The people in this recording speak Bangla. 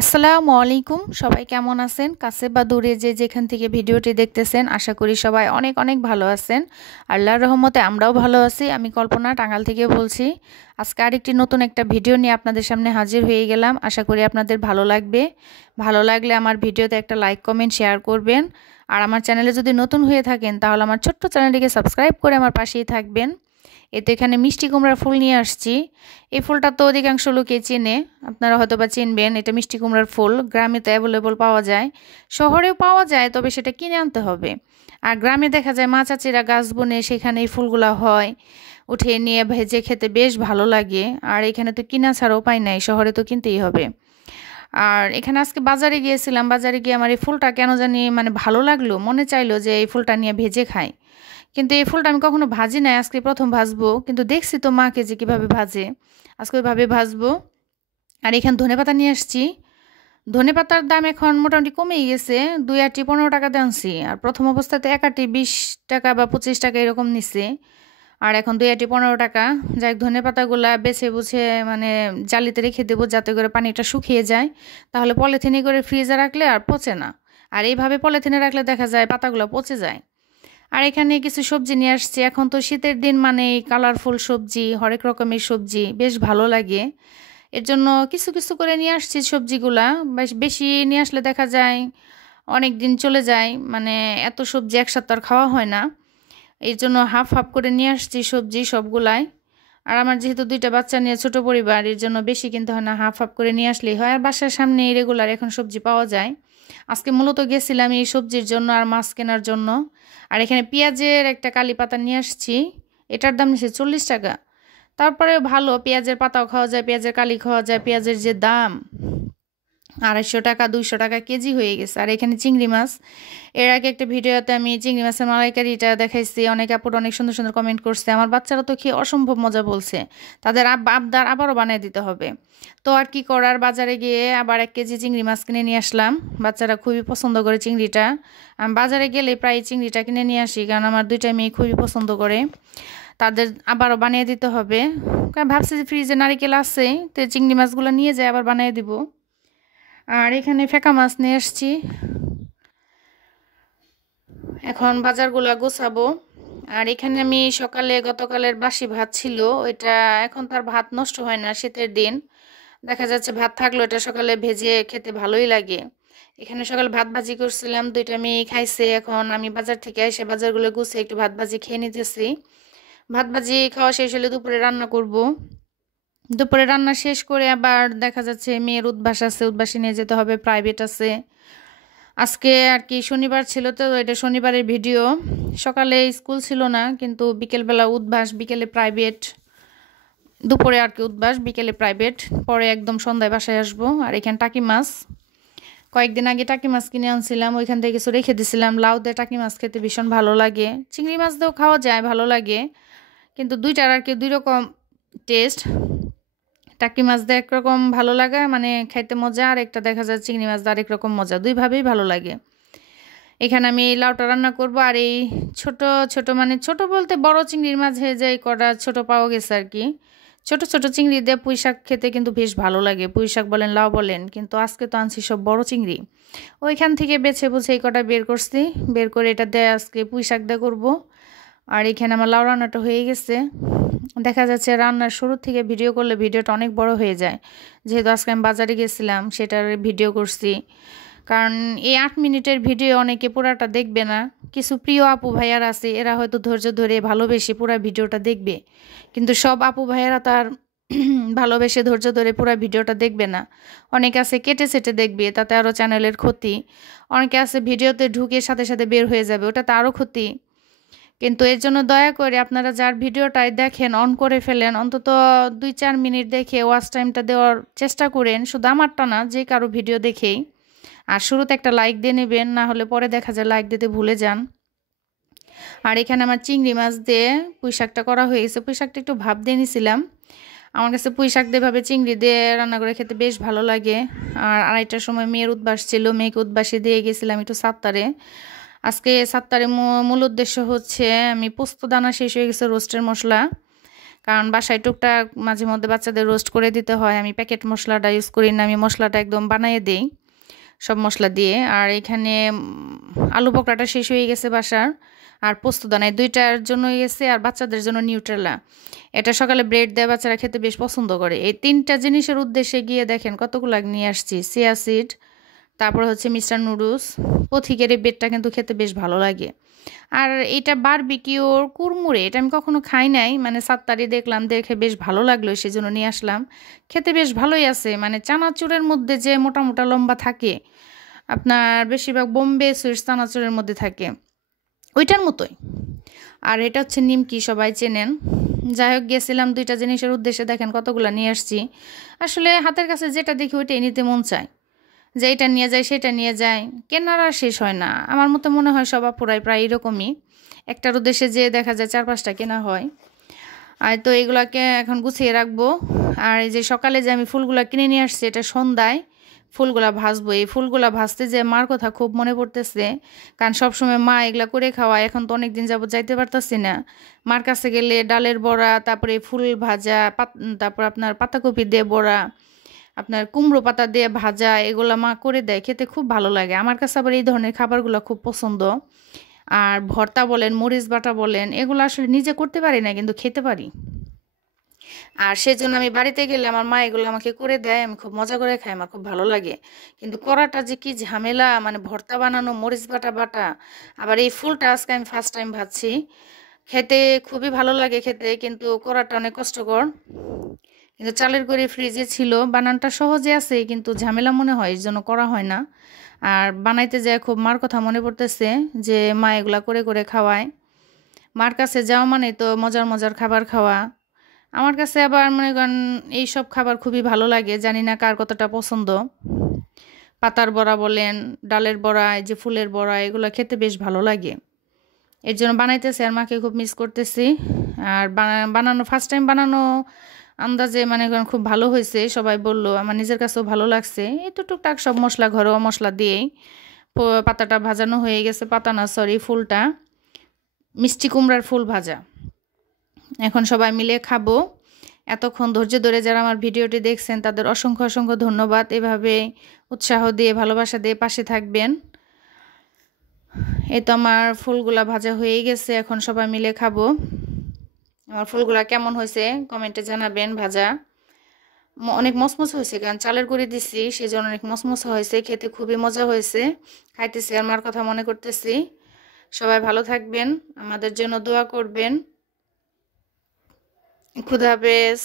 আসসালামু আলাইকুম সবাই কেমন আছেন কাছে বা দূরে যে যেখান থেকে ভিডিওটি দেখতেছেন আশা করি সবাই অনেক অনেক ভালো আছেন আল্লাহর রহমতে আমরাও ভালো আছি আমি কল্পনা টাঙ্গাইল থেকে বলছি আজকে আরেকটি নতুন একটা ভিডিও নিয়ে আপনাদের সামনে হাজির হয়ে গেলাম আশা করি আপনাদের ভালো লাগবে ভালো লাগলে আমার ভিডিওতে একটা লাইক কমেন্ট শেয়ার করবেন আর আমার চ্যানেলে যদি নতুন হয়ে থাকেন তাহলে আমার ছোট্ট চ্যানেলটিকে সাবস্ক্রাইব করে আমার পাশেই থাকবেন এতে এখানে মিষ্টি কুমড়ার ফুল নিয়ে আসছি এই ফুলটা তো অধিকাংশ লোকে চেনে আপনারা হয়তো বা চিনবেন এটা মিষ্টি কুমড়ার ফুল গ্রামে তো অ্যাভেলেবল পাওয়া যায় শহরেও পাওয়া যায় তবে সেটা কিনে আনতে হবে আর গ্রামে দেখা যায় মা চাচিরা গাছ বনে সেখানে এই ফুলগুলো হয় উঠে নিয়ে ভেজে খেতে বেশ ভালো লাগে আর এখানে তো কিনা ছাড়াও পাই নাই শহরে তো কিনতেই হবে আর এখানে আজকে বাজারে গিয়েছিলাম বাজারে গিয়ে আমার এই ফুলটা কেন জানি মানে ভালো লাগলো মনে চাইলো যে এই ফুলটা নিয়ে ভেজে খাই কিন্তু এই ফুলটা আমি কখনো ভাজি নাই আজকে প্রথম ভাজবো কিন্তু দেখছি তো মাকে যে কীভাবে ভাজে আজকে ওইভাবে ভাজবো আর এখানে ধনেপাতা নিয়ে আসছি ধনেপাতার দাম এখন মোটামুটি কমেই গেছে 2 আটি 15 টাকাতে আনছি আর প্রথম অবস্থাতে 1 আটি 20 টাকা বা 25 টাকা এরকম নিচ্ছে আর এখন 2 আটি 15 টাকা যাই ধনেপাতাগুলা বেছে বুঝে মানে জালিতে রেখে দেবো যাতে করে পানিটা শুকিয়ে যায় তাহলে পলিথিনে করে ফ্রিজে রাখলে আর পচে না আর এইভাবে পলিথিনে রাখলে দেখা যায় পাতাগুলো পচে যায় আর এখানে কিছু সবজি নিয়ে আসছি এখন তো শীতের দিন মানে কালারফুল সবজি হরেক রকমের সবজি বেশ ভালো লাগে এর জন্য কিছু কিছু করে নিয়ে আসছি সবজিগুলা বেশি নিয়ে আসলে দেখা যায় অনেক দিন চলে যায় মানে এত সবজি একসাথে আর খাওয়া হয় না এর জন্য হাফ হাফ করে নিয়ে আসছি সবজি সবগুলাই আর আমার যেহেতু 2টা বাচ্চা নিয়ে ছোট পরিবার এর জন্য বেশি কিনতে হয় না হাফ হাফ করে নিয়ে আসলেই হয় আর বাসার সামনে রেগুলার এখন সবজি পাওয়া যায় আজকে মূলত গেছিলাম এই সবজির জন্য আর মাছ কেনার জন্য আর এখানে পেঁয়াজের একটা কালি পাতা নিয়ে আসছি এটার দাম নিচ্ছে 40 টাকা তারপরে ভালো পেঁয়াজের পাতাও খাওয়া যায় পেঁয়াজের কালি খাওয়া যায় পেঁয়াজের যে দাম 250 টাকা 200 টাকা কেজি হয়ে গেছে আর এখানে চিংড়ি মাছ এর আগে একটা ভিডিওতে আমি চিংড়ি মাছের মালাইকারিটা দেখাইছি অনেক আপুরা অনেক সুন্দর সুন্দর কমেন্ট করছে আমার বাচ্চারা তো খেয়ে অসম্ভব মজা বলছে তাদের আবদার আবারও বানিয়ে দিতে হবে তো আর কি করার বাজারে গিয়ে আবার 1 কেজি চিংড়ি মাছ কিনে নিয়ে আসলাম বাচ্চারা খুবই পছন্দ করে চিংড়িটা আমি বাজারে গেলে প্রায় চিংড়িটা কিনে নিয়ে আসি কারণ আমার 2টা মেয়ে খুবই পছন্দ করে তাদের আবারও বানিয়ে দিতে হবে কারণ ভাবছি যে ফ্রিজে নারিকেল আছে তো চিংড়ি মাছগুলো নিয়ে যায় আবার বানিয়ে দিব আর এখানে ফেকা মাছ নিয়ে আসছি এখন বাজারগুলো গোছাবো আর এখানে আমি সকালে গতকালের বাসি ভাত ছিল ওইটা এখন তার ভাত নষ্ট হয় না শীতের দিন দেখা যাচ্ছে ভাত থাকলো এটা সকালে ভেজে খেতে ভালোই লাগে এখানে সকালে ভাত ভাজি করছিলাম 2টা মেয়ে খাইছে এখন আমি বাজার থেকে এসে বাজারগুলো গুছিয়ে একটু ভাত ভাজি খেয়ে নিতেছি ভাত ভাজি খাওয়া শেষ হলে দুপুরে রান্না করব দুপুরে রান্না শেষ করে আবার দেখা যাচ্ছে মেয়ের উদ্বাস আছে উদ্বাসে নিয়ে যেতে হবে প্রাইভেট আছে আজকে আর কি শনিবার ছিল তো এটা শনিবারের ভিডিও সকালে স্কুল ছিল না কিন্তু বিকেলবেলা উদ্বাস বিকেলে প্রাইভেট দুপুরে আর কি উদ্বাস বিকেলে প্রাইভেট পরে একদম সন্ধ্যায় বাসায় আসবো আর এখানে টাকি মাছ কয়েকদিন আগে টাকি মাছ কিনে আনছিলাম ওইখান থেকে কিছু রেখে দিছিলাম লাউ দিয়ে টাকি মাছ খেতে ভীষণ ভালো লাগে চিংড়ি মাছ দিয়েও খাওয়া যায় ভালো লাগে কিন্তু দুইটার আর কি 2 রকম টেস্ট টাকি মাছ দিয়ে একরকম ভালো লাগে মানে খাইতে মজা আর একটা দেখা যায় চিংড়ি মাছ দিয়ে আরেক রকম মজা দুইভাবেই ভালো লাগে এখানে আমি এই লাউটা রান্না করব আর এই ছোট ছোট মানে ছোট বলতে বড় চিংড়ির মাঝে যে কটা ছোট পাওয়া গেছে আর কি ছোট ছোট চিংড়ি দিয়ে পুঁই শাক খেতে কিন্তু বেশ ভালো লাগে পুঁই শাক বলেন লাউ বলেন কিন্তু আজকে তো আনছি সব বড় চিংড়ি ওইখান থেকে বেছে বুঝে এই কটা বের করছি বের করে এটা দিয়ে আজকে পুঁই শাক দিয়ে করবো আর এখানে আমার লাউ রান্নাটা হয়ে গেছে দেখা যাচ্ছে রান্নার শুরু থেকে ভিডিও করলে ভিডিওটা অনেক বড় হয়ে যায় যেহেতু আজকে আমি বাজারে গেছিলাম সেটার ভিডিও করছি কারণ এই 8 মিনিটের ভিডিও অনেকে পুরাটা দেখবে না কিছু প্রিয় আপু ভাইয়ার আছে এরা হয়তো ধৈর্য ধরে ভালোবেসে পুরা ভিডিওটা দেখবে কিন্তু সব আপু ভাইয়ারা তার ভালোবেসে ধৈর্য ধরে পুরা ভিডিওটা দেখবে না অনেকে আছে কেটে সেটে দেখবে তাতে আরও চ্যানেলের ক্ষতি অনেকে আছে ভিডিওতে ঢুকে সাথে সাথে বের হয়ে যাবে ওটা তো আরও ক্ষতি কিন্তু এর জন্য দয়া করে আপনারা যার ভিডিওটাই দেখেন অন করে ফেলেন অন্তত 2-4 মিনিট দেখে ওয়াচ টাইমটা দেওয়ার চেষ্টা করেন শুধু আমারটা না যে কারো ভিডিও দেখেই আর শুরুতে একটা লাইক দিয়ে নেবেন না হলে পরে দেখা যায় লাইক দিতে ভুলে যান আর এখানে আমার চিংড়ি মাছ দিয়ে পুঁই শাকটা করা হয়ে গেছে পুঁই শাকটা একটু ভাপ দিয়ে নিয়েছিলাম আমার কাছে পুঁই শাক দিয়ে ভাবে চিংড়ি দিয়ে রান্না করে খেতে বেশ ভালো লাগে আর 2:30টার সময় মেয়ের উদ্বাস ছিল মেয়েকে উদ্বাসে দিয়ে গেছিলাম একটু 7টারে আজকে 7টারে মূল উদ্দেশ্য হচ্ছে আমি পোস্ত দানা শেষ হয়ে গেছে রোস্টের মশলা কারণ বাসায় টুকটাক মাঝে মধ্যে বাচ্চাদের রোস্ট করে দিতে হয়। আমি প্যাকেট মশলাটা ইউজ করি না, আমি মশলাটা একদম বানিয়ে দিই সব মশলা দিয়ে। আর এখানে আলু পকোড়াটা শেষ হয়ে গেছে বাসার, আর পোস্তদানা, এই দুইটার জন্যই গেছে, আর বাচ্চাদের জন্য নিউট্রেলা। এটা সকালে ব্রেড দেয়, বাচ্চারা খেতে বেশ পছন্দ করে। এই 3টা জিনিসের উদ্দেশ্যে গিয়ে দেখেন কতগুলো নিয়ে আসছি। চিয়া সিড, তারপর হচ্ছে মিস্টার নুডলস, পথিকের এই ব্রেডটা কিন্তু খেতে বেশ ভালো লাগে। আর এটা বারবিকিউর কুরমুরে, এটা আমি কখনো খাই নাই, মানে 7 দেখলাম, দেখে বেশ ভালো লাগলো, সেজন্য নিয়ে আসলাম। খেতে বেশ ভালোই আছে, মানে চানাচুরের মধ্যে যে মোটা মোটা লম্বা থাকে, আপনার বেশিরভাগ বোম্বে সুইটস চানাচুরের মধ্যে থাকে, ওইটার মতোই। আর এটা হচ্ছে নিমকি, সবাই চেনেন। যাই হোক, গেছিলাম 2টা জিনিসের উদ্দেশ্যে, দেখেন কতগুলো নিয়ে আসছি। আসলে হাতের কাছে যেটা দেখি ওইটাই নিতে মন চায়, যে এটা নিয়ে যায় সেটা নিয়ে যায়, কেনার আর শেষ হয় না। আমার মতো মনে হয় সব আপুরাই প্রায় এরকমই, একটার উদ্দেশ্যে যে দেখা যায় 4-5টা কেনা হয়। আর তো এগুলাকে এখন গুছিয়ে রাখবো। আর এই যে সকালে যে আমি ফুলগুলা কিনে নিয়ে আসছি, এটা সন্ধ্যায় ফুলগুলা ভাজবো। এই ফুলগুলা ভাজতে যে মার কথা খুব মনে পড়তেছে, কারণ সবসময় মা এগুলা করে খাওয়া, এখন তো অনেক দিন যাবত যাইতে পারতাছি না। মার কাছে গেলে ডালের বড়া, তারপরে ফুল ভাজা, তারপর আপনার পাতাকপি দিয়ে বড়া, আপনার কুমড়ো পাতা দিয়ে ভাজা, এগুলো মা করে দেয়, খেতে খুব ভালো লাগে। আমার কাছে আবার এই ধরনের খাবারগুলো খুব পছন্দ। আর ভর্তা বলেন, মরিচ বাটা বলেন, এগুলো আসলে নিজে করতে পারি না, কিন্তু খেতে পারি। আর সেজন্য আমি বাড়িতে গেলে আমার মা এগুলো আমাকে করে দেয়, আমি খুব মজা করে খাই, আমার খুব ভালো লাগে। কিন্তু করাটা যে কি ঝামেলা, মানে ভর্তা বানানো, মরিচ বাটা বাটা, আবার এই ফুলটা আজকে আমি ফার্স্ট টাইম ভাজছি। খেতে খুবই ভালো লাগে খেতে, কিন্তু করাটা অনেক কষ্টকর। কিন্তু চালের গুঁড়ি ফ্রিজে ছিল, বানানটা সহজে আছে, কিন্তু ঝামেলা মনে হয়, এর জন্য করা হয় না। আর বানাইতে যায় খুব মার কথা মনে পড়তেছে, যে মা এগুলা করে করে খাওয়ায়। মার কাছে যাওয়া মানে তো মজার মজার খাবার খাওয়া। আমার কাছে আবার মনে করেন এইসব খাবার খুবই ভালো লাগে, জানি না কার কতটা পছন্দ। পাতার বড়া বলেন, ডালের বড়া, এই যে ফুলের বড়া, এগুলো খেতে বেশ ভালো লাগে। এর জন্য বানাইতেছি, আর মাকে খুব মিস করতেছি। আর বানানো ফার্স্ট টাইম বানানো আন্দাজে মানে খুব ভালো হয়েছে, সবাই বললো, আমার নিজের কাছেও ভালো লাগছে। এই তো টুকটাক সব মশলা, ঘরোয়া মশলা দিয়েই পাতাটা ভাজানো হয়ে গেছে। পাতা না, সরি, ফুলটা মিষ্টি কুমড়ার ফুল ভাজা। এখন সবাই মিলে খাবো। এতক্ষণ ধৈর্য ধরে যারা আমার ভিডিওটি দেখছেন, তাদের অসংখ্য অসংখ্য ধন্যবাদ। এভাবে উৎসাহ দিয়ে, ভালোবাসা দিয়ে পাশে থাকবেন। এই তো আমার ফুলগুলা ভাজা হয়ে গেছে, এখন সবাই মিলে খাবো। আমার ফুলগুলা কেমন হয়েছে কমেন্টে জানাবেন। ভাজা অনেক মসমস হয়েছে, কারণ চালের গুঁড়ি দিচ্ছি, সেই জন্য অনেক মসমস হয়েছে, খেতে খুবই মজা হয়েছে। খাইতেছি, আমার কথা মনে করতেছি। সবাই ভালো থাকবেন, আমাদের জন্য দোয়া করবেন। খুদা হাফেজ।